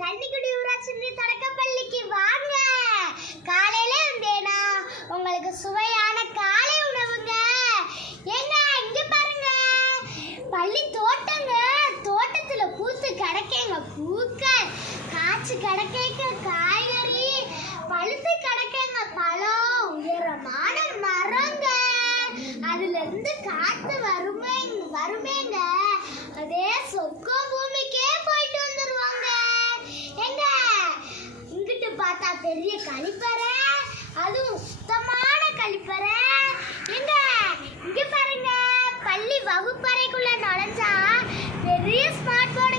கன்னிக்குடி ஊராட்சி தொடக்கப்பள்ளிக்கு வாங்க. காலையில இருந்தேனா உங்களுக்கு சுவையான காலை உணவுங்க. ஏங்க இங்க பாருங்க, பள்ளி தோட்டங்க. தோட்டத்துல பூத்து கிடக்கேங்க பூக்கள், காய்ச்சி கிடக்கேங்க காய்கறி, பழுத்து கிடக்கேங்க பழம், உயரமான மரங்க. அதுல இருந்து காத்து வருமேங்க. அதே சொர்க்கம் பூமிக்கே போயிட்டு வந்துருவாங்க. எங்க இங்கிட்டு பார்த்தா பெரிய கழிப்பறை, அதுவும் சுத்தமான கழிப்பறை. எங்க இங்க பாருங்க, பள்ளி வகுப்பறைக்குள்ள நுழைஞ்சா பெரிய ஸ்மார்ட் போர்டு